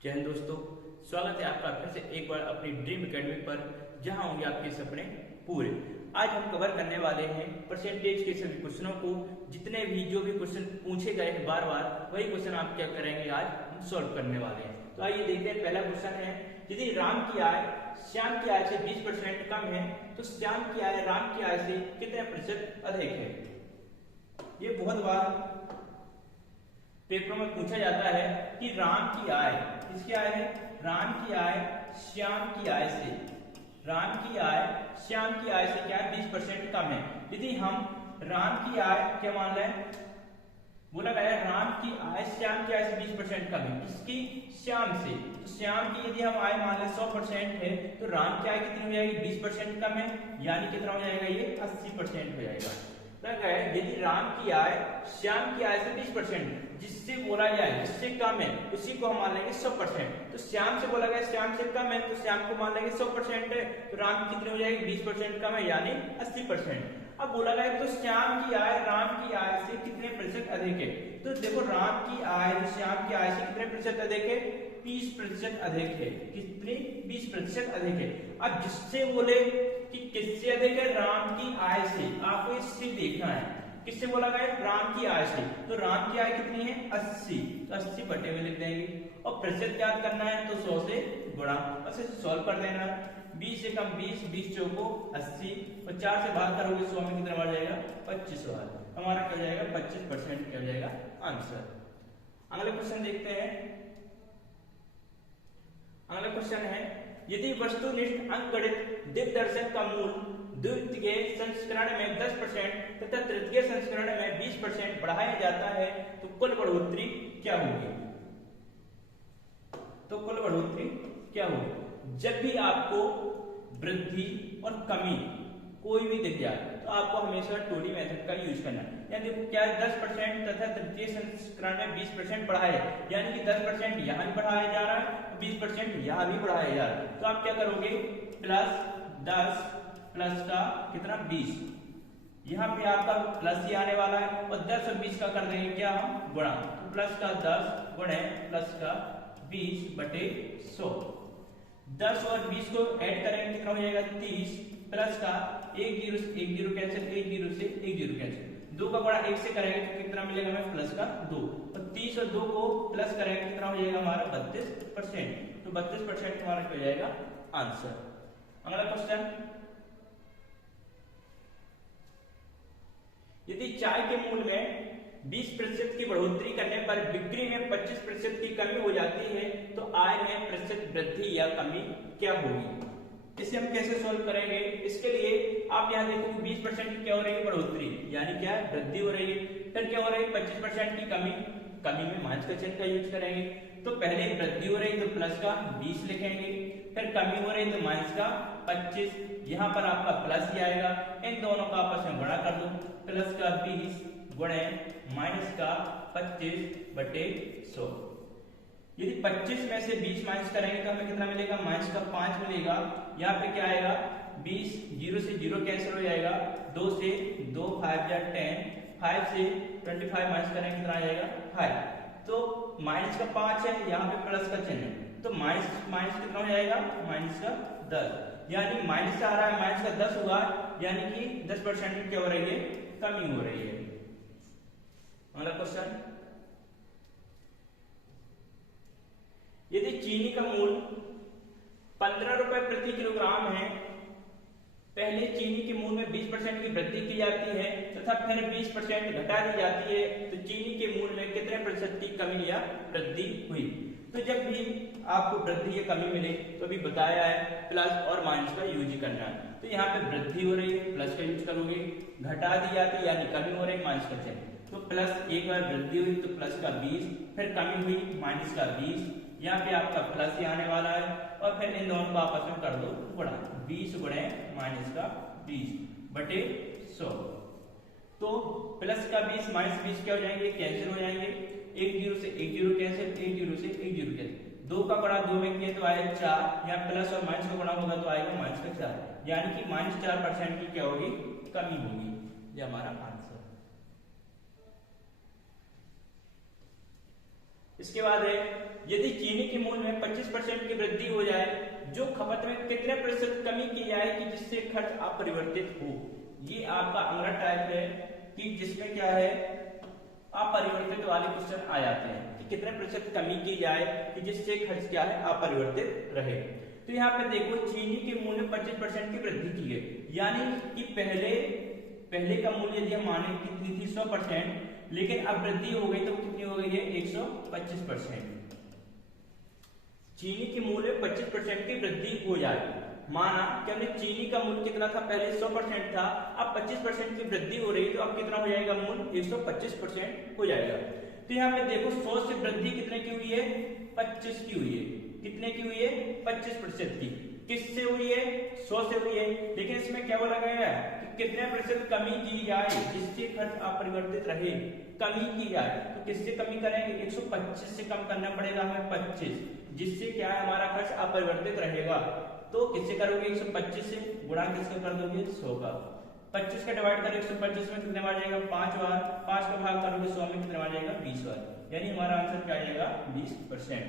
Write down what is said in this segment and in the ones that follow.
जय हिंद दोस्तों, स्वागत है आपका फिर से एक बार अपनी ड्रीम एकेडमी पर, जहां होंगे आपके सपने पूरे। आज हम कवर करने वाले हैं परसेंटेज के सभी क्वेश्चनों को। जितने भी जो भी क्वेश्चन पूछे गए हैं बार बार, वही क्वेश्चन आप क्या करेंगे, आज हम सॉल्व करने वाले हैं। तो आइए देखते हैं। पहला क्वेश्चन है, यदि राम की आय श्याम की आय से 20% कम है तो श्याम की आय राम की आय से कितने प्रतिशत अधिक है। ये बहुत बार पेपर में पूछा जाता है कि राम की आय, किसकी आय है, राम की आय श्याम की आय से, राम की आय श्याम की आय से क्या 20% कम है। यदि हम राम की आय क्या मान लें, बोला गया राम की आय श्याम की आय से 20% कम है, किसकी, श्याम से। तो श्याम की यदि हम आय मान लें 100% है तो राम की आय कितनी हो जाएगी, 20% कम है, यानी कितना हो जाएगा, ये 80% हो जाएगा। यदि राम की आय श्याम की आय से 20%, जिससे बोला जाए जिससे कम है उसी को हम मान लेंगे 100%। तो श्याम से बोला गया श्याम से कम है तो श्याम को मान लेंगे 100% है, तो राम कितनी हो जाएगी, 20% कम है, यानी 80%। अब बोला गया तो श्याम की आय राम की आय से कितने प्रतिशत अधिक है। तो देखो राम की आय श्याम की आय से कितने प्रतिशत अधिक है, 20% अधिक है। कितनी, 20% अधिक है। अब जिससे बोले कि किससे अधिक है, राम की आय से, आपको इससे देखना है किससे बोला गया, राम की आय से। तो राम की आय कितनी है, 80, तो 80 बटे में लिख देंगे और प्रतिशत याद करना है तो 100 से गुणा, बस इसे सॉल्व कर देना। 20 से कम 20, 20 चौको 80 और 4 से भाग करोगे 100 में कितना बढ़ जाएगा, 25 हमारा क्या जाएगा, 25% क्या हो जाएगा आंसर। अगला क्वेश्चन देखते हैं। अगला क्वेश्चन है, यदि वस्तुनिष्ठ अंकगणित दिग्दर्शन का मूल द्वितीय संस्करण में 10% तथा तृतीय संस्करण में 20% बढ़ाया जाता है तो कुल बढ़ोतरी क्या होगी। तो कुल बढ़ोतरी क्या होगी। जब भी आपको वृद्धि और कमी कोई भी दिख जाए तो आपको हमेशा टोरी मेथड का यूज करना है। यानी देखो क्या है, 10% तथा तृतीय संस्करण में 20% बढ़ाया, यानी कि 10% यहाँ भी बढ़ाया जा रहा है, 20% यहाँ भी बढ़ाया जा रहा है। तो आप क्या करोगे, +10 प्लस का कितना 20, यहाँ पे आपका प्लस ही आने वाला है और 10 और 20 का कर देंगे क्या हम, गुणा। तो प्लस का 10 गुणे प्लस का 20 बटे 100। 10 और 20 को ऐड करेंगे कितना हो जाएगा, 30, प्लस का 1 जीरो से 1 जीरो कैंसिल, 1 जीरो से 1 जीरो कैंसिल, 2 का बड़ा 1 से करेंगे तो कितना मिलेगा हमें, प्लस का 2, और 30 और 2 को प्लस करेंगे कितना हो जाएगा हमारा 32%। तो 32% हमारा क्या हो जाएगा आंसर। अगला क्वेश्चन, यदि चाय के मूल्य में 20% की बढ़ोतरी करने पर बिक्री में 25% की कमी हो जाती है तो आय में प्रतिशत वृद्धि या कमी क्या होगी। इसे हम कैसे सोल्व करेंगे, इसके लिए आप यहाँ देखो 20% की क्या हो रही है, बढ़ोतरी, यानी क्या है, वृद्धि हो रही है। फिर क्या हो रही है, 25% की कमी, कमी में माइनस का चिन्ह का यूज करेंगे। तो पहले वृद्धि हो रही है तो प्लस का 20 लिखेंगे, फिर कमी हो रही है तो माइनस का 25, यहाँ पर आपका प्लस ही आएगा। इन दोनों का आपस में गुणा कर दो, प्लस का 20 गुणे माइनस का 25 बटे 100। यदि 25 में से 20 माइनस करेंगे तो हमें कितना मिलेगा, माइनस का 5 मिलेगा। यहाँ पे क्या आएगा, 20, 0 से 0 कैंसिल हो जाएगा, 2 से 2 5 या 10, 5 से 25 माइनस करेंगे कितना आ जाएगा 5। तो माइनस का 5 है, यहाँ पे प्लस का चिन्ह है, तो माइनस माइनस कितना हो जाएगा, माइनस का 10, यानी माइनस से आ रहा है, माइनस का 10 हुआ, यानी कि 10% की क्या हो रही है, कमी हो रही है। अगला क्वेश्चन, यदि चीनी का मूल्य 15 रुपए प्रति किलोग्राम है, पहले चीनी के मूल्य में 20% की वृद्धि की जाती है तथा फिर 20% घटा दी जाती है तो चीनी के मूल्य में कितने प्रतिशत की कमी या वृद्धि हुई। तो जब भी आपको वृद्धि या कमी मिले तो अभी बताया है प्लस और माइनस का यूज करना है। तो यहाँ पे वृद्धि हो रही है, प्लस का यूज करोगे, घटा दी जाती है यानी कमी हो रही है, माइनस का चिन्ह। तो प्लस एक बार वृद्धि हुई तो प्लस का 20, फिर कमी हुई माइनस का 20, यहाँ पे आपका प्लस ही आने वाला है और फिर इन दोनों को आपस में कर दो गुणा, 20 गुणे माइनस का 20 बटे 100। तो प्लस का 20 माइनस 20 क्या हो जाएंगे, कैंसिल हो जाएंगे, 1 जीरो से 1 जीरो कैंसिल, 1 जीरो से 1 जीरो कैंसिल, 2 का बड़ा 2 में किया तो आएगा 4, यहाँ प्लस और माइनस का गुणा होगा तो आएगा माइनस का 4, यानी कि -4% की क्या होगी, कमी होगी। ये हमारा आंसर। इसके बाद है यदि चीनी के मूल्य में 25% की वृद्धि हो जाए, जो खपत में कितने प्रतिशत कमी की जाएगी जिससे खर्च अपरिवर्तित हो। ये आपका अगला टाइप है कि जिसमें क्या है अपरिवर्तित वाले क्वेश्चन आ जाते हैं कि कितने प्रतिशत कमी की जाए कि जिससे खर्च क्या है अपरिवर्तित रहे। तो यहाँ पे देखो चीनी के मूल्य में 25% की वृद्धि की है, यानी कि पहले का मूल्य यदि हम माने कितनी थी 100%, लेकिन अब वृद्धि हो गई तो कितनी हो गई है 125%। चीनी के मूल्य 25% की वृद्धि हो जाएगी। माना कि हमने चीनी का मूल्य कितना था, पहले 100% था, अब 25% की वृद्धि हो रही है तो अब कितना हो जाएगा मूल्य 125% हो जाएगा। तो यहाँ पे देखो 100 से वृद्धि कितने की हुई है 25 की हुई है। कितने की हुई है 25% की। किससे हुई है 100 से हुई है, लेकिन इसमें क्या बोला गया है कि कितने प्रतिशत कमी की जाए जिससे खर्च अपरिवर्तित रहे। कमी की जाए तो किससे कमी करेंगे 125 से कम करना पड़ेगा हमें 25, जिससे क्या है हमारा खर्च अपरिवर्तित रहेगा। तो किससे करोगे 125 से गुणा किसका कर दोगे 100 का। 25 का डिवाइड करें 125 में कितने बार जाएगा 5 बार, 5 का भाग करोगे 100 में कितने बार जाएगा 20 बार, यानी हमारा आंसर क्या आएगा 20%।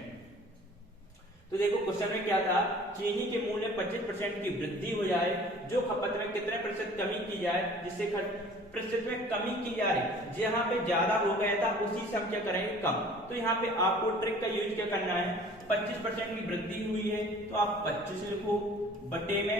तो देखो क्वेश्चन में क्या था, चीनी के मूल्य में 25% की वृद्धि हो जाए, जो खपत में कितने प्रतिशत कमी की जाए जिससे प्रतिशत में कमी की जाए। जहां पे ज्यादा हो गया था उसी से हम क्या करेंगे कम। तो यहाँ पे आपको ट्रिक का यूज क्या करना है, 25% की वृद्धि हुई है तो आप 25 लिखो, बटे में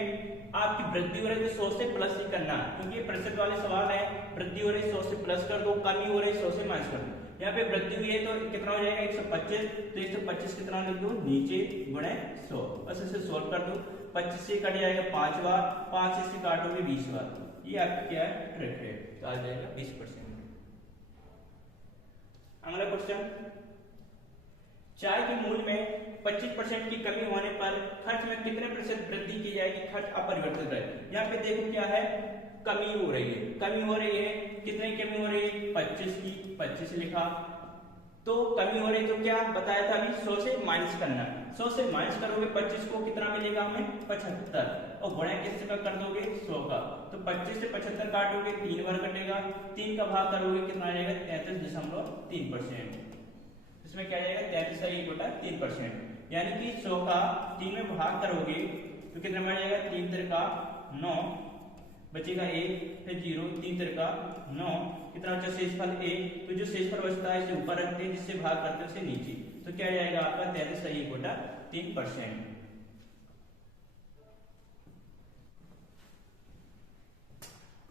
आपकी वृद्धि हो रही है तो 100 से प्लस ही करना, क्योंकि ये प्रतिशत वाले सवाल है। वृद्धि हो रही है 100 से प्लस कर दो, कमी हो रही है 100 से माइनस कर दो। यहाँ पे वृद्धि हुई है तो कितना हो जाएगा 125, तो 125 कितना लिख दो नीचे गुणे 100, बस इसे सोल्व कर दो। 25 से कट जाएगा 5 बार, 5 से काटोगे 20 बार। ये आपका क्या है ट्रिक है, तो आ जाएगा 20%। अगला क्वेश्चन, चाय के मूल्य में 25% की कमी होने पर खर्च में कितने प्रतिशत वृद्धि की जाएगी खर्च अपरिवर्तित रहे। यहाँ पे देखो क्या है कमी हो रही है, कमी हो रही है, कितने की कमी हो रही है 25 की, 25 लिखा। तो कमी हो रही तो क्या बताया था अभी 100 से माइनस करना, 100 से माइनस करोगे 25 को कितना मिलेगा हमें 75, और गुणा किससे का कर दोगे 100 का। तो 25 से 75 काटोगे 3 बार कटेगा, 3 का भाग करोगे कितना आ जाएगा 33.3%। इसमें क्या जाएगा 33/3%, यानी कि 100 का 3 में भाग करोगे तो कितना बन जाएगा 3 3 का 9, बचेगा 1, फिर 0, 3 3 का 9, कितना बचा शेषफल 1। तो जो शेषफल बचता है इसे ऊपर रखते हैं, जिससे भाग करते हैं उसे नीचे, तो क्या जाएगा आपका 33/3%।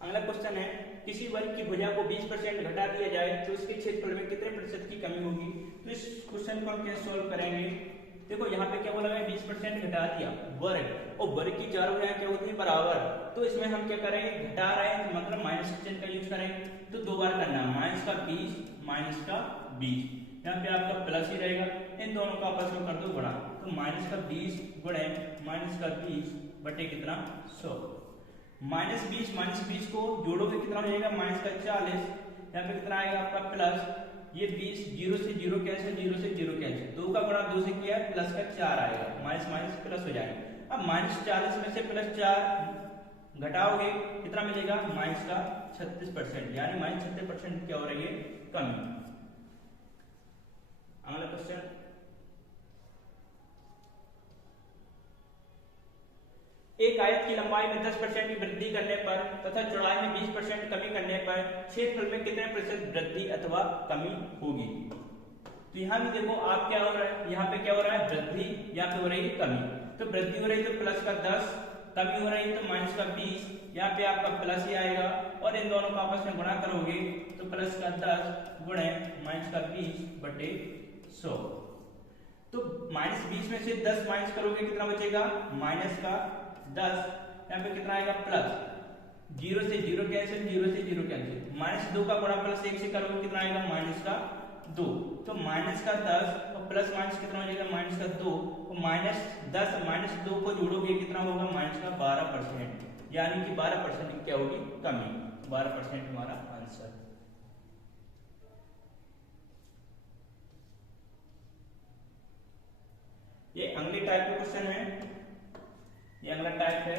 अगला क्वेश्चन है, किसी वर्ग की भुजा को 20% घटा दिया जाए तो उसके क्षेत्रफल में कितने प्रतिशत की कमी होगी। तो इस क्वेश्चन को हम कैसे सॉल्व करेंगे। देखो यहाँ पे क्या बोला है 20% घटा दिया वर्ग, और वर्ग की चार भुजाएं क्या होती है बराबर, तो इसमें हम क्या करेंगे घटा रहे हैं तो मतलब माइनस चिन्ह का यूज करेंगे। तो 2 बार करना, माइनस का 20 माइनस का 20, यहाँ पे आपका प्लस ही रहेगा, इन दोनों का आपस में कर दो गुणा। तो माइनस का 20 गुणे माइनस का 20 बटे कितना 100। माइनस 20 को जोड़ोगे कितना हो जाएगा माइनस का 40, यहाँ पे कितना आएगा आपका प्लस, ये 20 0 से 0 कैंसिल, 0 से 0 कैंसिल, 2 का गुणा 2 से किया है प्लस का 4 आएगा, माइनस माइनस प्लस हो जाएगा। अब माइनस 40 में से प्लस 4 घटाओगे कितना मिलेगा माइनस का 36%, यानी माइनस 36% क्या हो रही है कमी। अगला क्वेश्चन, एक आयत की लंबाई में 10% की वृद्धि करने पर तथा चौड़ाई में 20% कमी करने पर क्षेत्रफल में कितने प्रतिशत वृद्धि अथवा कमी होगी। तो यहाँ भी देखो आप क्या हो रहा है, यहाँ पे क्या हो रहा है वृद्धि, यहाँ पे हो रही है कमी। तो वृद्धि हो रही है तो प्लस का 10, कमी हो रही है तो माइनस का 20, यहाँ पे आपका प्लस ही आएगा, और इन दोनों का आपस में गुणा करोगे तो प्लस का 10 गुणे माइनस का 20 बटे 100। तो माइनस 20 में से 10 माइनस करोगे कितना बचेगा माइनस का 10, यहाँ पे कितना आएगा प्लस, 0 से 0 कैंसिल, 0 से 0 कैंसिल, माइनस 2 का गुणा प्लस 1 से करोगे कितना आएगा माइनस का 2। तो माइनस का 10 और प्लस माइनस कितना हो जाएगा माइनस का 2, और माइनस 10 माइनस 2 को जोड़ोगे कितना होगा माइनस का 12%, यानी कि 12% की क्या होगी कमी, 12% हमारा आंसर। ये अगले टाइप का क्वेश्चन है, ये अगला टाइप है,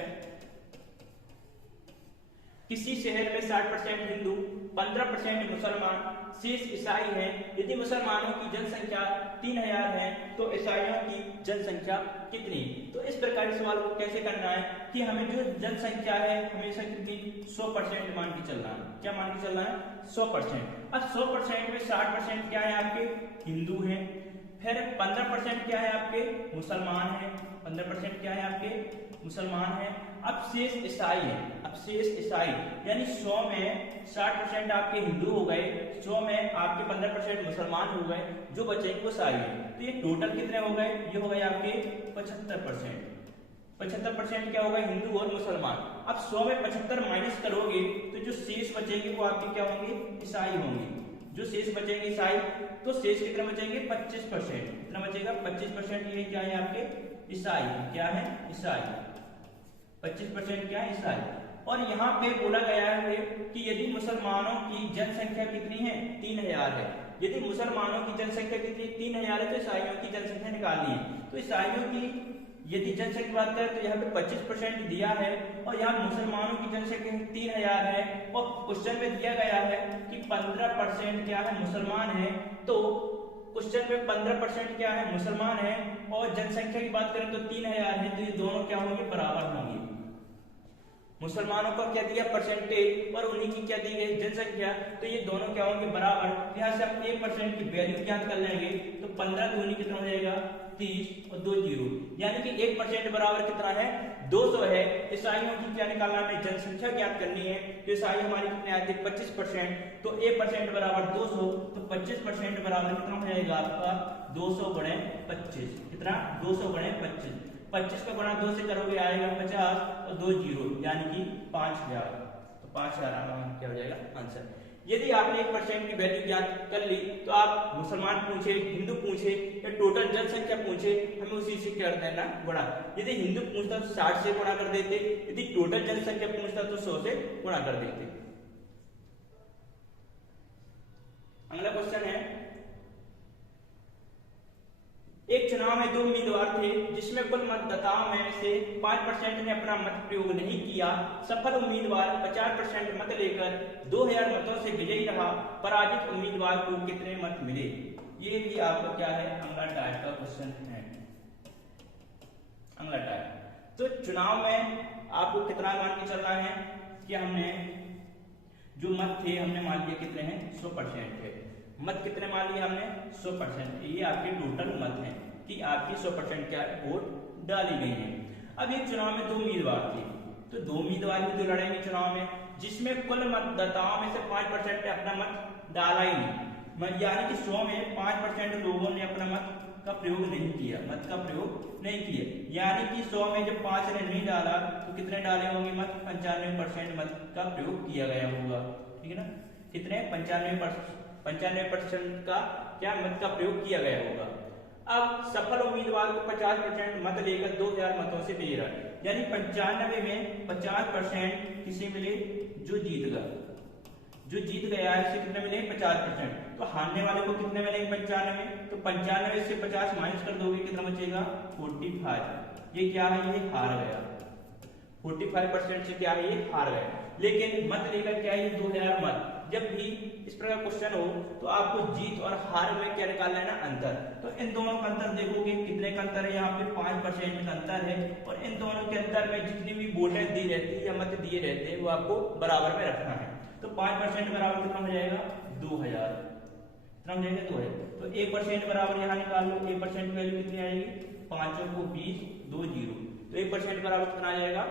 किसी शहर में 60% हिंदू 15% मुसलमान शेष ईसाई हैं। यदि मुसलमानों की जनसंख्या 3000 है तो ईसाइयों की जनसंख्या कितनी। तो इस प्रकार के सवाल को कैसे करना है कि हमें जो जनसंख्या है हमेशा कितनी 100% मान के चलना है। क्या मान के चलना है 100%। अब 100% में 60% क्या है आपके हिंदू हैं, फिर 15% क्या है आपके मुसलमान हैं, 15% क्या है आपके मुसलमान हैं। अब शेष ईसाई है, अब शेष ईसाई यानी 100 में 60% आपके हिंदू हो गए, 100 में आपके 15% मुसलमान हो गए, जो बचेंगे वो ईसाई है। तो ये टोटल कितने हो गए, ये हो गए आपके 75%। 75% क्या होगा हिंदू और मुसलमान। अब 100 में 75 माइनस करोगे तो जो शेष बचेंगे वो आपके क्या होंगे ईसाई होंगे। जो शेष बचेंगे ईसाई, तो शेष कितना बचेंगे 25%। कितना बचेगा 25%। ये क्या है आपके ईसाई, क्या है ईसाई, 25% क्या है ईसाई। और यहाँ पे बोला गया है कि यदि मुसलमानों की जनसंख्या कितनी है 3000 है, यदि मुसलमानों की जनसंख्या कितनी 3000 है तो ईसाइयों की जनसंख्या निकालनी है। तो ईसाइयों की यदि जनसंख्या की बात करें तो यहाँ पे 25% दिया है और यहाँ मुसलमानों की जनसंख्या 3000 है और क्वेश्चन में दिया गया है कि 15% क्या है मुसलमान है। तो क्वेश्चन में 15% क्या है मुसलमान है और जनसंख्या की बात करें तो 3000 है, तो ये दोनों क्या होंगे बराबर होंगे। मुसलमानों को क्या दिया परसेंटेज और उन्हीं की क्या दी गई जनसंख्या, तो ये दोनों क्या होंगे बराबर। यहाँ से हम 1% की वैल्यू ज्ञात कर लेंगे तो 15 दूनी कितना हो जाएगा 30 और 2 जीरो, यानी कि 1% बराबर कितना है 200 है। ईसाइयों की क्या निकालना है जनसंख्या ज्ञात करनी है। तो ईसाई हमारी कितने आए थे 25%, तो 1% बराबर 200, तो 25% बराबर कितना हो जाएगा आपका 200 गुणे 25। कितना 200 गुणे 25, 25 का गुणा 2 से करोगे आएगा 50 और 2 जीरो यानी कि 5000। तो 5000 क्या हो जाएगा आंसर। यदि आपने 1% की वैल्यू ज्ञात कर ली तो आप मुसलमान पूछे, हिंदू पूछे या टोटल जनसंख्या पूछे, हमें उसी से कर देना गुणा। यदि हिंदू पूछता तो 60 से गुणा कर देते, यदि टोटल जनसंख्या पूछता तो 100 से गुणा कर देते। अगला क्वेश्चन है, एक चुनाव में 2 उम्मीदवार थे जिसमें कुल मतदाताओं में से 5% ने अपना मत प्रयोग नहीं किया। सफल उम्मीदवार 50% मत लेकर 2000 मतों से विजयी रहा। पराजित उम्मीदवार को कितने मत मिले। ये भी आपका क्या है अगला टाइप का क्वेश्चन है। अगला टाइप, तो चुनाव में आपको कितना मान के चलना है कि हमने जो मत थे हमने मान लिया कितने हैं 100% थे। मत कितने मान लिए हमने 100%। ये आपके टोटल मत हैं कि आपकी 100% क्या वोट डाली गई है। अब एक चुनाव में 2 उम्मीदवार थे, तो 2 उम्मीदवार ही तो लड़ेंगे चुनाव में, जिसमें कुल मतदाताओं में से 5% ने अपना मत डाला ही नहीं, यानी कि 100 में 5% लोगों ने अपना मत का प्रयोग नहीं किया, मत का प्रयोग नहीं किया। यानी कि 100 में जब 5 ने नहीं डाला तो कितने डाले होंगे मत 95% मत का प्रयोग किया गया होगा। ठीक है ना, कितने 95% का क्या मत का प्रयोग किया गया होगा। अब सफल उम्मीदवार को 50% मत लेकर 2000 मतों से विजयी रहा, यानी 95 में 50% किसे मिले जो जीत गया, जो जीत गया है इसे कितने मिले 50%। तो हारने वाले को कितने मिलेंगे 95, तो 95 से 50 माइनस कर दोगे कितना बचेगा 45। ये क्या है ये हार गया, 45% से क्या है ये हार गया। लेकिन मत लेकर क्या है 2000 मत। जब भी इस प्रकार क्वेश्चन हो तो आपको जीत और हार में क्या निकालना है ना अंतर। तो इन दोनों का अंतर देखोगे कितने का अंतर है, यहाँ पे 5% का अंतर है। और इन दोनों के अंतर में जितनी भी वोटें दी रहती है या मत दिए रहते हैं वो आपको बराबर में रखना है। तो 5% बराबर कितना हो जाएगा 2000, कितना हो जाएगा 2000। तो 1% बराबर यहाँ निकाल लो, 1% वैल्यू कितनी आएगी 5 को 20, 2 जीरो, तो 1% बराबर कितना आ जाएगा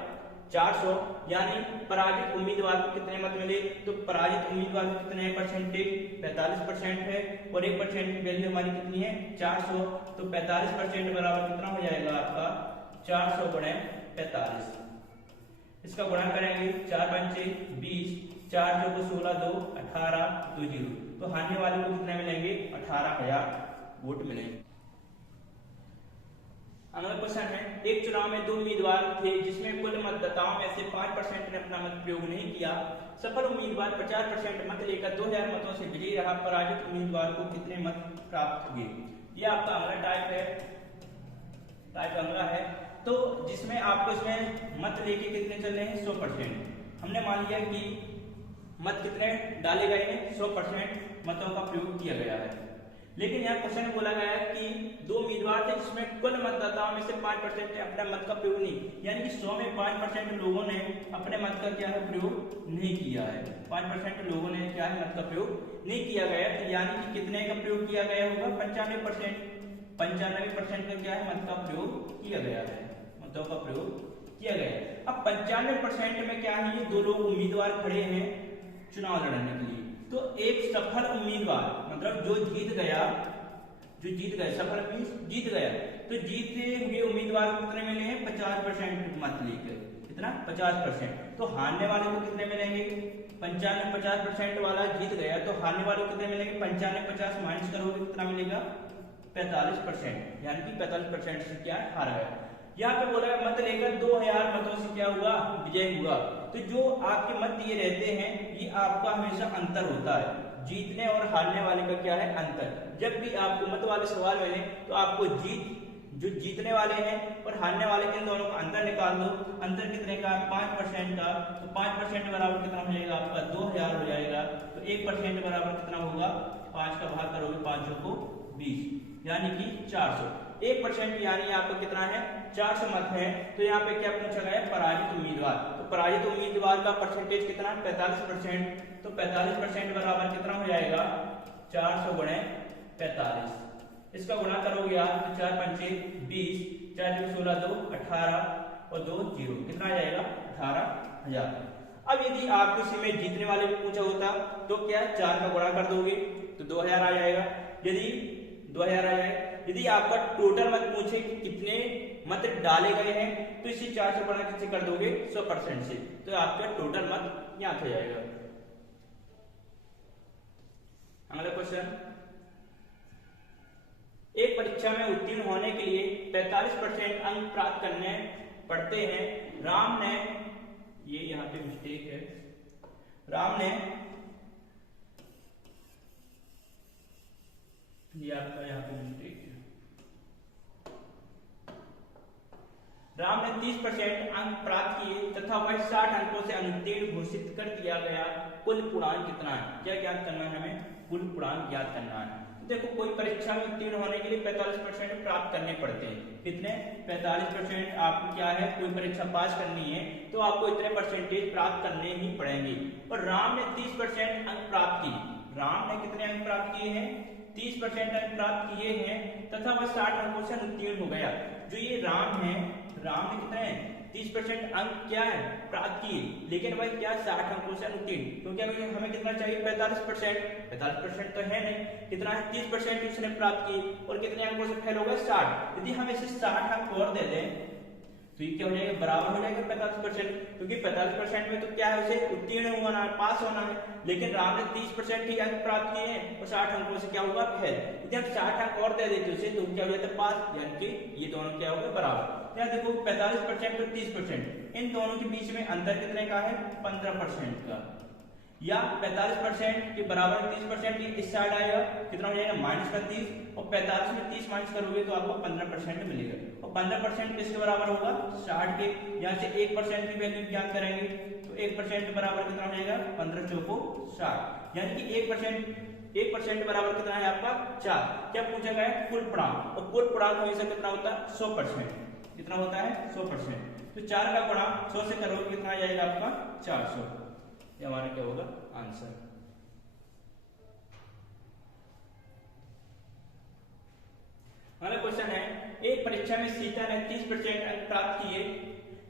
400। यानी पराजित उम्मीदवार को कितने मत मिले, तो पराजित उम्मीदवार को कितने परसेंटेज 45% है और 1% की वैल्यू हमारी कितनी है 400। तो 45% बराबर कितना हो जाएगा आपका 400 गुणे 45। इसका गुणा करेंगे 4 पंचे 20, 4 को 16, 2 18, 2 जीरो, तो हारने वाले को कितने मिलेंगे 18000 वोट मिलेंगे। अगला क्वेश्चन है, एक चुनाव में 2 उम्मीदवार थे जिसमें कुल मतदाताओं में से 5% ने अपना मत प्रयोग नहीं किया। सफल उम्मीदवार 50% मत लेकर 2000 मतों से विजयी रहा। पराजित उम्मीदवार को कितने मत प्राप्त हुए। ये आपका अगला टाइप है, टाइप अगला है। तो जिसमें आपको इसमें मत लेके कितने चल रहे हैं 100%। हमने मान लिया कि मत कितने डाले गए हैं 100%। मतों का प्रयोग किया गया है। लेकिन यहाँ क्वेश्चन में बोला गया है कि 2 उम्मीदवार थे जिसमें कुल मतदाताओं में से 5% ने अपना मत का प्रयोग नहीं, यानी कि 100 में 5% लोगों ने अपने मत का क्या है प्रयोग नहीं किया है। 5% लोगों ने क्या है मत का प्रयोग नहीं किया गया, तो यानी कि कितने का प्रयोग किया गया होगा 95%। 95% का क्या है मत का प्रयोग किया गया है, मतों का प्रयोग किया गया है। अब 95% में क्या है, ये 2 लोग उम्मीदवार खड़े हैं चुनाव लड़ने के लिए, तो एक सफल उम्मीदवार मतलब जो जीत गया, सफल मीन्स जीत गया, तो जीते हुए उम्मीदवार को कितने मिले हैं 50% मत लेकर, कितना 50%। तो हारने वाले को कितने मिलेंगे 95, 50% वाला जीत गया तो हारने वाले को कितने मिलेंगे 95, 50 माइनस करोगे कितना मिलेगा 45%, यानी कि 45% से क्या हारा गया। यहाँ पे बोला मत लेकर 2000 मतों से क्या हुआ विजय हुआ। तो जो आपके मत दिए रहते हैं ये आपका हमेशा अंतर होता है, जीतने और हारने वाले का क्या है अंतर। जब भी आपको मत वाले सवाल मिले तो आपको जो जीतने वाले हैं और हारने वाले इन दोनों का अंतर निकाल दो। अंतर कितने का 5% का, तो 5% बराबर कितना हो जाएगा आपका 2000 हो जाएगा। तो 1% बराबर कितना होगा 5 का भाग करोगे 5 को 20 यानी कि 400। 1% यानी आपका कितना है 400 मत है। तो यहाँ पे क्या पूछा गया पराजित उम्मीदवार, तो पराजित उम्मीदवार का परसेंटेज कितना 45%। तो 45% बराबर कितना हो जाएगा 400 गुणे 45, इसका गुणा करोगे आप तो 4 पंचे 20, 4 16 2 18 और 2 0 कितना आ जाएगा 18,000। अब यदि आपको इसी में जीतने वाले को पूछा होता तो क्या 4 का गुणा कर दोगे तो 2000 आ जाएगा, यदि 2000 आ जाए। यदि आपका टोटल मत पूछे कि कितने मत डाले गए हैं तो इसी 4 से गुणा किससे कर दोगे 100% से, तो आपका टोटल मत यहाँ हो जाएगा। अगला क्वेश्चन, एक परीक्षा में उत्तीर्ण होने के लिए 45% अंक प्राप्त करने पड़ते हैं। राम ने, ये यहाँ पे मिस्टेक है, राम ने ये आपका यहाँ पे मिस्टेक है, राम ने 30% अंक प्राप्त किए तथा वह 60 अंकों से अनुत्तीर्ण घोषित कर दिया गया। कुल पूर्णांक कितना है, क्या ज्ञात करना है हमें कुल पूर्णांक ज्ञात करना है। देखो कोई परीक्षा में उत्तीर्ण होने के लिए 45% प्राप्त करने पड़ते हैं, कितने 45% आपको क्या है कोई परीक्षा पास करनी है तो आपको इतने परसेंटेज प्राप्त करने ही पड़ेंगे। और राम ने 30% अंक प्राप्त किए, राम ने कितने अंक प्राप्त किए हैं 30% अंक प्राप्त किए हैं तथा वह 60 अंकों से अनुत्तीर्ण हो गया। जो ये राम है, राम ने कितने 30% अंक क्या है प्राप्त किए, लेकिन वह क्या 60 अंकों से अनुत्तीर्ण, क्योंकि हमें कितना चाहिए 45% तो है नहीं, कितना है 30% उसने प्राप्त किए और कितने अंकों से फेल होगा 60। यदि हम इसे 60 अंक और दे दें तो ये क्या हो जाएगा बराबर हो जाएगा 45%, क्योंकि 45% में तो क्या है उसे उत्तीर्ण होना है पास होना है, लेकिन राम ने 30% ही अंक प्राप्त किए हैं और 60 अंकों से क्या होगा फेल। यदि हम 60 अंक और दे देते उसे तो क्या हो जाता है पास, यानी कि ये दोनों क्या होगा बराबर। यहाँ देखो 45% और 30%, इन दोनों के बीच में अंतर कितने का है 15% का, या 45% के बराबर 30% इस साइड आएगा कितना हो जाएगा -30 और 45 में 30 माइनस करोगे तो आपको 15% मिलेगा। और 15% किसके बराबर होगा 60 के, यहाँ से 1% की वैल्यू ज्ञात करेंगे तो 1% बराबर कितना हो जाएगा 15 चौको 60, यानी कि 1% बराबर कितना है आपका 4। क्या पूछा गया है कुल पूर्णांक, और कुल पूर्णांक हमेशा कितना होता है 100%, कितना होता है 100%। तो 4 का गुणा 100 से करोगे कितना आ जाएगा आपका 400, ये हमारा क्या होगा आंसर। अगला क्वेश्चन है, एक परीक्षा में सीता ने 30% अंक प्राप्त किए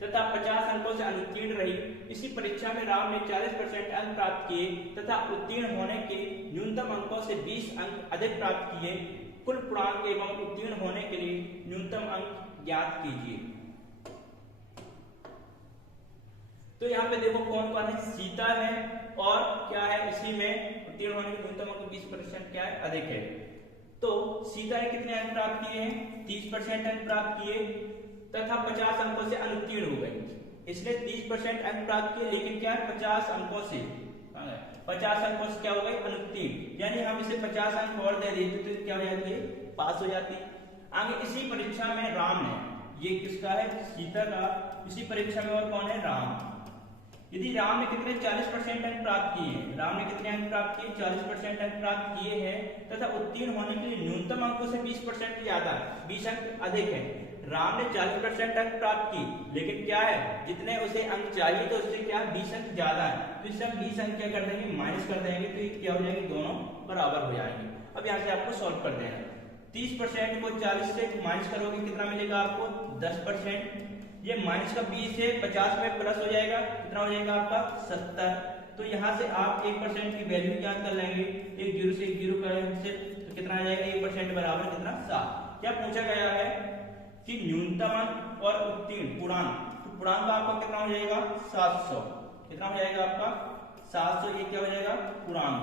तथा 50 अंकों से अनुत्तीर्ण रही। इसी परीक्षा में राम ने 40% अंक प्राप्त किए तथा उत्तीर्ण होने के न्यूनतम अंकों से 20 अंक अधिक प्राप्त किए। कुल पूर्णांक एवं उत्तीर्ण होने के लिए न्यूनतम अंक ज्ञात कीजिए। तो यहाँ पे देखो कौन कौन है, सीता है और क्या है इसी में उत्तीर्ण होने के न्यूनतम अंक 20% क्या है अधिक है। तो सीता ने कितने अंक प्राप्त किए हैं 30% अंक प्राप्त किए तथा 50 अंकों से अनुत्तीर्ण हो गए। इसने 30% अंक प्राप्त किए लेकिन क्या है 50 अंकों से 50 अंकों से क्या हो गए अनुत्तीर्ण, यानी हम इसे 50 अंक और दे देते तो क्या हो जाती है पास हो जाती। आगे इसी परीक्षा में राम ने, ये किसका है सीता का, इसी परीक्षा में और कौन है राम, यदि राम ने कितने 40% अंक प्राप्त किए हैं, राम ने कितने अंक प्राप्त किए 40% अंक प्राप्त किए हैं तथा उत्तीर्ण होने के लिए न्यूनतम अंकों से 20% ज्यादा 20 अंक अधिक है। राम ने 40% अंक प्राप्त की, लेकिन क्या है जितने उसे अंक चाहिए तो उससे क्या 20 अंक ज्यादा है, तो इससे हम 20 अंक क्या कर देंगे माइनस कर देंगे, तो ये क्या हो जाएंगे दोनों बराबर हो जाएंगे। अब यहाँ से आपको सॉल्व कर देना, 30% को 40 से माइनस करोगे कितना मिलेगा आपको 10%, ये माइनस का 20 है 50 में प्लस हो जाएगा, कितना हो जाएगा आपका 70। तो यहाँ से आप 1% की वैल्यू ज्ञात कर लेंगे, एक जीरो से एक जीरो कैंसिल, तो कितना आ जाएगा 1% बराबर कितना 7। क्या पूछा गया है कि न्यूनतम अंक और उत्तीर्ण पूर्णांक, तो पूर्णांक आपका कितना हो जाएगा 700, कितना हो जाएगा आपका 700, ये क्या हो जाएगा पूर्णांक,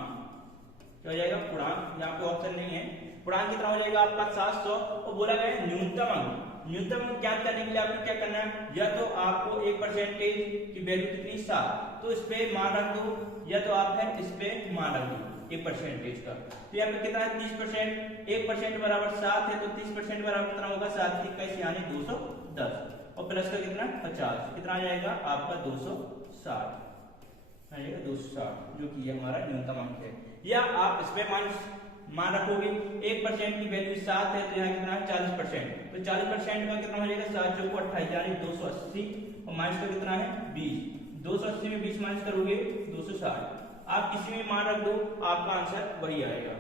क्या हो जाएगा पूर्णांक, यहाँ पे ऑप्शन नहीं है, पूर्णांक कितना हो जाएगा आपका 700। और बोला गया न्यूनतम अंक, न्यूनतम अंक ज्ञात करने के लिए आपको क्या करना है, या तो आपको 1% की वैल्यू कितनी 7, तो इस पे मान रख दो, या तो आप है इस पे मान रख दो 1% का, तो यहाँ पे कितना है 30%, 1% बराबर 7 है, तो 30% बराबर कितना होगा 7 की 21 यानी 210, और प्लस का कितना 50, कितना आ जाएगा आपका 260, आ जाएगा 260, जो कि हमारा न्यूनतम अंक है। या आप इस पे मान रखोगे 1% की वैल्यू 7 है, तो यहाँ कितना है 40%, तो 40% का कितना हो जाएगा 7 चौको 28 यानी 280, और माइनस का कितना है 20, 280 में 20 माइनस करोगे 260, आप किसी में मान रख दो आपका आंसर वही आएगा।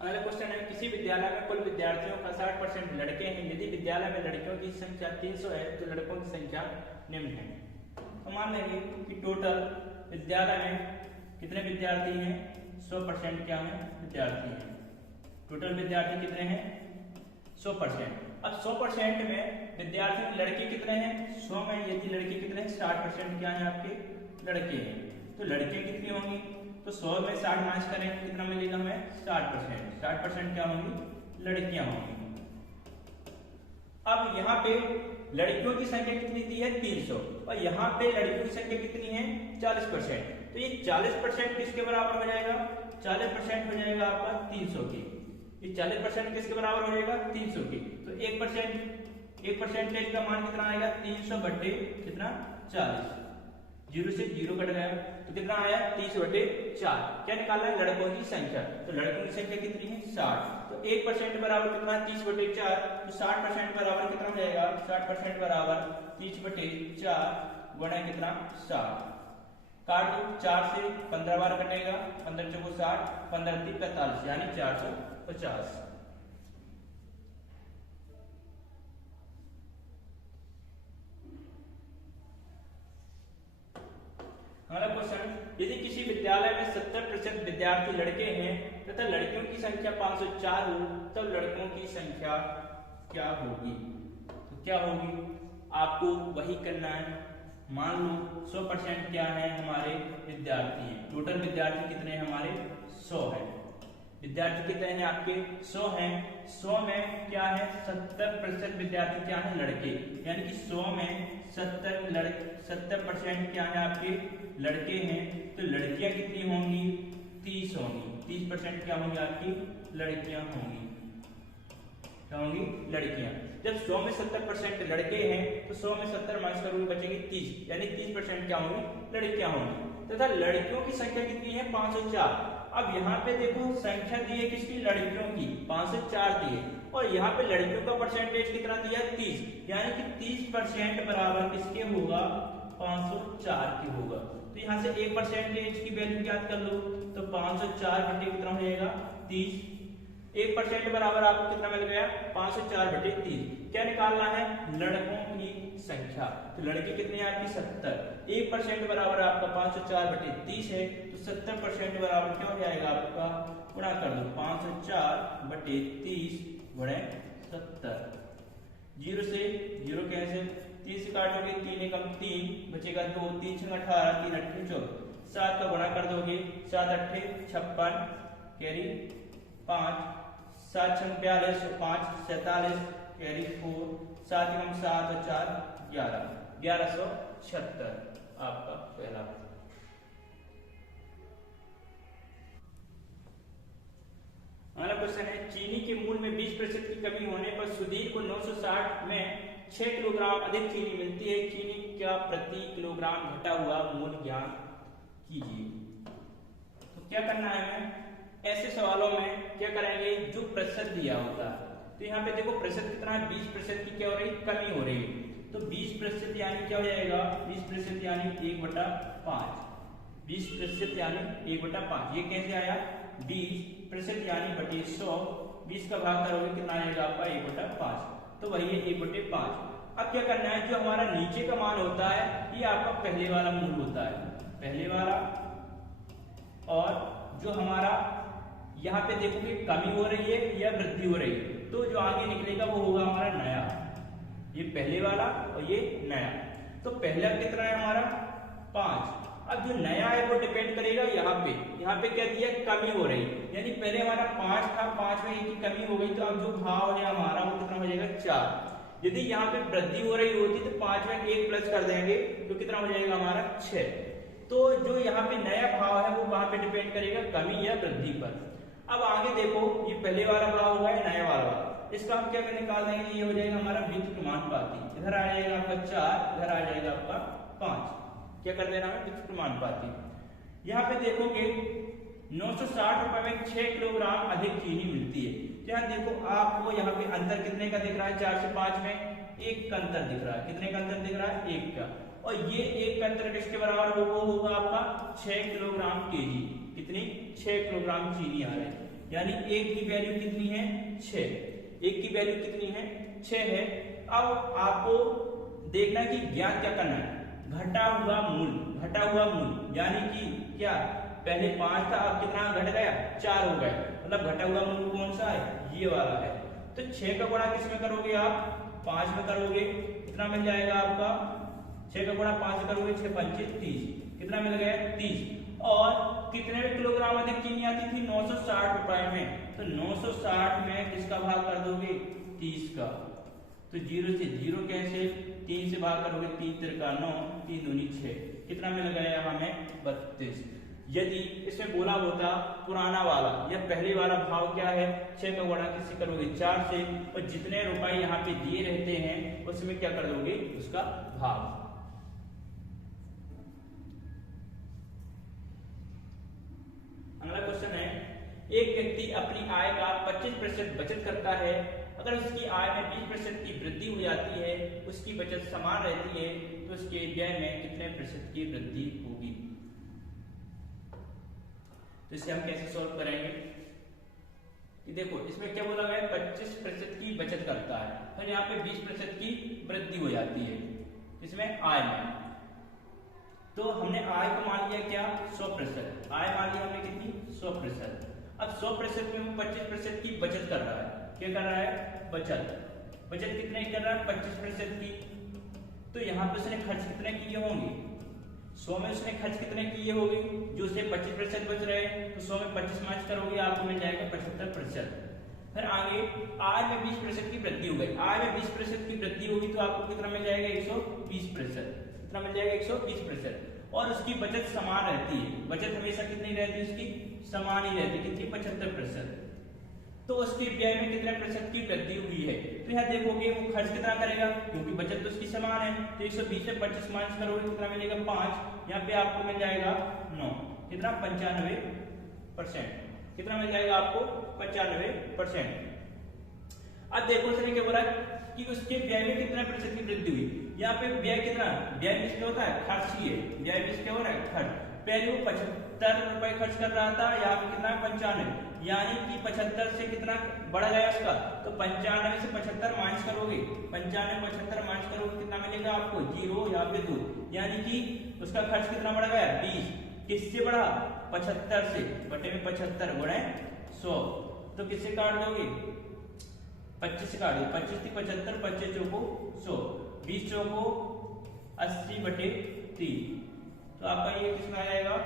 अगला क्वेश्चन है, किसी विद्यालय में कुल विद्यार्थियों का 60% लड़के हैं, यदि विद्यालय में लड़कियों की संख्या 300 है तो लड़कों की संख्या निम्न है। तो मान लेंगे कि टोटल विद्यालय में कितने विद्यार्थी हैं 100% क्या है विद्यार्थी हैं, टोटल विद्यार्थी कितने हैं 100%। अब 100% में विद्यार्थी लड़के कितने हैं 100 में, यदि लड़के कितने हैं 60% क्या है आपके लड़के हैं, तो लड़के कितनी होंगी, तो 100 में 60 माइनस करेंगे कितना मिलेगा हमें 60%, 60% क्या होंगी लड़कियां होंगी। अब यहाँ पे लड़कियों की संख्या कितनी दी है 300, और यहाँ पे लड़कियों की संख्या कितनी है 40%, तो ये 40% किसके बराबर हो जाएगा 40% हो जाएगा आपका 300 की, ये 40% किसके बराबर हो जाएगा 300 की, तो 1% का मान कितना आएगा 300 बटे कितना 40, जीरो से जीरो कट गया तो कितना आया 30/4। क्या निकालना है लड़कों की संख्या, तो लड़कों की संख्या कितनी है 60, तो 1% बराबर कितना 30/4, तो 60% बराबर कितना हो जाएगा 60% बराबर 30/4 गुणा कितना 60, काट दो 4 से 15 बार कटेगा, 15 चौको 60, 15 3 45 यानी 450। अगला क्वेश्चन, यदि किसी विद्यालय में 70% विद्यार्थी लड़के हैं तथा लड़कियों की संख्या 504 हो तब लड़कों की संख्या क्या होगी, तो क्या होगी आपको वही करना है। मान लो 100% क्या है हमारे विद्यार्थी हैं, टोटल विद्यार्थी कितने हैं हमारे 100 है, विद्यार्थी कितने हैं आपके 100 हैं, 100 में क्या है 70% विद्यार्थी क्या है लड़के, यानी कि 100 में 70% क्या है आपके लड़के हैं, तो लड़कियां कितनी होंगी 30 होंगी, 30% क्या होंगी आपकी लड़कियां होंगी, क्या होंगी लड़कियां। जब 100 में 70% लड़के हैं तो 100 में 70 माइनस करोगे बचेंगे 30, यानी 30% क्या होंगी लड़कियां होंगी, तथा लड़कियों की संख्या कितनी है 504। अब यहाँ पे देखो संख्या दी है किसकी लड़कियों की 504 दी है, और यहाँ पे लड़कियों का परसेंटेज कितना दिया 30, यानी कि 30% बराबर किसके होगा 504 के होगा। तो यहाँ से 1% की वैल्यू ज्ञात कर लो, तो 504 बटे कितना हो जाएगा 30, 1% बराबर आपको कितना मिल गया 504/30। क्या निकालना है लड़कों की संख्या, तो लड़के कितने हैं आपकी 70, 1% बराबर आपका 504/30 है, तो 70% बराबर क्या हो जाएगा आपका गुणा कर दो 504/30 गुणे 70, जीरो से जीरो कैंसिल, 30 से काटोगे 3 एकम 3 बचेगा 2, 3 छंग 18, 3 अट्ठे 24, 7 का गुणा कर दोगे 7 अट्ठे 56 कैरी 5, 7 छंग 42, 5 47 कैरी 4, 7 एकम 7 और 4 11, 1176 आपका पहला। अगला क्वेश्चन है, चीनी के मूल्य में 20% की कमी होने पर सुधीर को 960 में 6 किलोग्राम अधिक चीनी मिलती है, चीनी का प्रति किलोग्राम घटा हुआ मूल्य ज्ञात कीजिए। तो क्या करना है हमें, ऐसे सवालों में क्या करेंगे, जो प्रतिशत दिया होता है, तो यहाँ पे देखो प्रतिशत कितना है, 20% की क्या हो रही है, कमी हो रही है, तो 20% यानी क्या हो जाएगा, 20% यानी 1/5, 20% यानी 1/5, ये कैसे आया, 20% यानी बटे 100, 20 का भाग करोगे कितना आएगा आपका 1/5, तो वही है 1/5। अब क्या करना है, जो हमारा नीचे का मान होता है ये आपका पहले वाला मूल होता है, पहले वाला, और जो हमारा यहाँ पे देखोगे कमी हो रही है या वृद्धि हो रही है, तो जो आगे निकलेगा वो होगा हमारा नया, ये पहले वाला और ये नया। तो पहला कितना है हमारा 5, अब जो नया है वो डिपेंड करेगा यहाँ पे क्या दिया, कमी हो रही, यानी पहले हमारा 5 था, 5 में 1 की कमी हो गई, तो अब जो भाव है हमारा वो कितना हो जाएगा 4। यदि यहाँ पे वृद्धि हो रही होती तो 5 में 1 प्लस कर देंगे तो कितना हो जाएगा हमारा 6। तो जो यहाँ पे नया भाव है वो वहां पे डिपेंड करेगा कमी या वृद्धि पर। अब आगे देखो, ये पहले वाला भाव होगा या नया वाला, इसका हम क्या निकाल देंगे, ये हो जाएगा हमारा वित्त प्रमाणपाती, इधर आ जाएगा आपका 4, इधर आ जाएगा आपका 5, क्या कर देना है वित्त प्रमाणपाती। यहाँ पे देखोगे 960 रुपए में 6 किलोग्राम अधिक चीनी मिलती है, तो यहाँ देखो आपको यहाँ पे अंतर कितने का दिख रहा है, 4 से 5 में 1 का अंतर दिख रहा है, कितने का अंतर दिख रहा है, 1 का, और ये 1 का अंतर किसके बराबर होगा आपका 6 किलोग्राम केजी, कितनी 6 किलोग्राम चीनी आ रही है, यानी 1 की वैल्यू कितनी है 6, 1 की वैल्यू कितनी है 6 है। अब आपको देखना कि ज्ञात क्या करना है, घटा हुआ मूल्य, यानी कि क्या पहले 5 था अब कितना घट गया 4 हो गया, मतलब घटा हुआ मूल्य कौन सा है, ये वाला है। तो 6 का गुणा किस में करोगे आप, 5 में करोगे, कितना मिल जाएगा आपका, 6 का गुणा 5 से करोगे 6 5 30, कितना मिल गया 30, और कितने में किलोग्राम अधिक चीनी आती थी 960 रुपए में, तो 960 में किसका भाग कर दोगे 30 का, तो 0 से 0 कैसे, 3 से भाग करोगे, 3 तिरका 9, 3 दूनी 6, कितना मिल गया हमें 32। यदि इसमें बोला होता पुराना वाला या पहले वाला भाव क्या है, 6 का गुणा किससे करोगे 4 से, और जितने रुपए यहाँ पे दिए रहते हैं उसमें क्या कर दोगे उसका भाग। अगला क्वेश्चन है, एक व्यक्ति अपनी आय का 25% बचत करता है, अगर उसकी आय में 20% की वृद्धि हो जाती है, उसकी बचत समान रहती है, तो उसके व्यय में कितने प्रतिशत की वृद्धि होगी। तो इसे हम कैसे सॉल्व करेंगे कि देखो इसमें क्या बोला गया 25% की बचत करता है, फिर यहाँ पे 20% की वृद्धि हो जाती है इसमें आय में, तो हमने आय को मान लिया क्या 100%, आय मान लिया हमने कितनी 100%। अब 100% में वो 25% की बचत कर रहा है, क्या कर रहा है बचत कितने कर रहा है 25% की, तो यहाँ पे उसने खर्च कितने किए होंगे 100 में उसने खर्च कितने किए होंगे, जो उसे 25% बच रहे हैं, तो 100 में 25 माइनस करोगे आपको मिल जाएगा 75%। फिर आगे आय में 20% की वृद्धि हो गई, आय में 20% की वृद्धि होगी तो आपको कितना मिल जाएगा 120%, कितना मिल जाएगा 120%, और उसकी बचत समान रहती है, बचत हमेशा कितनी रहती है उसकी समान ही रहती है, कितनी 75%, तो उसके व्यय में कितने प्रतिशत की वृद्धि हुई है, तो यहाँ देखोगे वो खर्च कितना करेगा, क्योंकि बचत तो उसकी समान है, तो 120 से 25 माइनस करोगे कितना मिलेगा 5, यहाँ पे आपको मिल जाएगा 9, कितना 95%, कितना मिल जाएगा आपको 95%। अब देखो सर क्या बोला कि उसके व्यय में कितना प्रतिशत की वृद्धि हुई, यहाँ पे व्यय कितना, व्यय किसमें होता है खर्च ही है, व्यय किसके हो रहा है खर्च, पहले वो 75 रुपए खर्च कर रहा था, यहाँ पे कितना 95, यानी कि 75 से कितना बढ़ गया उसका, तो 95 से 75 माइनस करोगे, 95 75 माइनस करोगे कितना मिलेगा आपको 0, यहाँ पे 2, यानी कि उसका खर्च कितना बढ़ गया 20, किससे बढ़ा 75 से, बटे में 75 गुणे 100, तो किससे काट दोगे 25 से काट दो, 25 थी 75, 25 चौको 100, 20 चौको 80 बटे 3, तो आपका ये कितना आ जाएगा